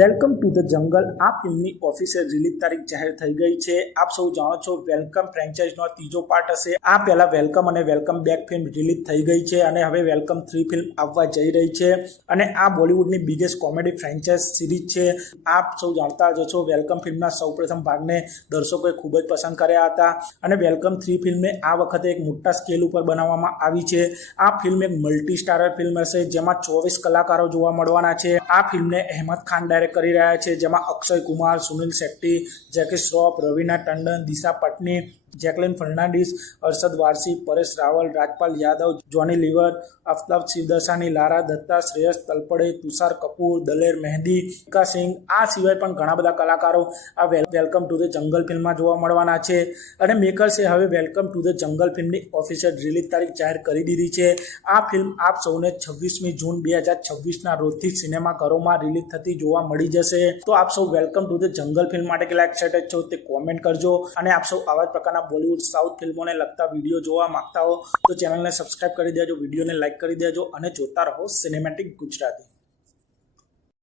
Welcome to the jungle આ ફિલ્મની official release તારીખ જાહેર થઈ ગઈ છે। આપ સૌ જાણો છો વેલકમ ફ્રેન્ચાઇઝનો ત્રીજો પાર્ટ હશે। આ પહેલા વેલકમ અને વેલકમ બેક ફિલ્મ રિલીઝ થઈ ગઈ છે અને હવે વેલકમ 3 ફિલ્મ આવવા જઈ રહી છે અને આ બોલિવૂડની બિગેસ્ટ કોમેડી ફ્રેન્ચાઇઝ સિરીઝ છે। આપ સૌ જાણતા જ છો વેલકમ ફિલ્મના સૌપ્રથમ ભાગને દર્શકોએ ખૂબ જ પસંદ કર્યા હતા અને વેલકમ 3 ફિલ્મને આ વખતે એક મોટા સ્કેલ ઉપર બનાવવામાં આવી છે। આ ફિલ્મ એક મલ્ટી સ્ટારર ફિલ્મ હશે જેમાં 24 કલાકારો જોવા મળવાના છે। આ ફિલ્મને અહેમદ ખાન ડાયરેક્ટ કરી રહ્યા છે જેમાં અક્ષય કુમાર, સુનિલ શેટ્ટી, જેકી શ્રોફ, રવીના ટંડન, દિશા પટની, જેકલિન ફર્નાન્ડીસ, અરશદ વારસી, પરેશ રાવલ, રાજપાલ યાદવ, જોની લીવર, આફતાબ શિવદસાની, લારા દત્તા, શ્રેયસ તલપડે, તુષાર કપૂર, દલેર મહેંદી, મિકા સિંઘ આ સિવાય પણ ઘણા બધા કલાકારો આ વેલકમ ટુ ધ જંગલ ફિલ્મમાં જોવા મળવાના છે અને મેકર્સે હવે વેલકમ ટુ ધ જંગલ ફિલ્મની ઓફિશિયલ રિલીઝ તારીખ જાહેર કરી દીધી છે। આ ફિલ્મ આપ સૌને 26મી જૂન 2026ના રોજથી સિનેમાઘરોમાં રિલીઝ થતી જોવા મળી જશે। તો આપ સૌ welcome to the jungle film માટે કેટલા એક્સાઇટેડ છો તે કોમેન્ટ કરજો અને આપ સૌ આવા જ પ્રકારના બોલિવૂડ સાઉથ ફિલ્મોને લગતા વિડીયો જોવા માંગતા હો તો ચેનલને સબસ્ક્રાઇબ કરી દેજો, વિડીયોને લાઇક કરી દેજો અને જોતા રહો સિનેમેટિક ગુજરાતી।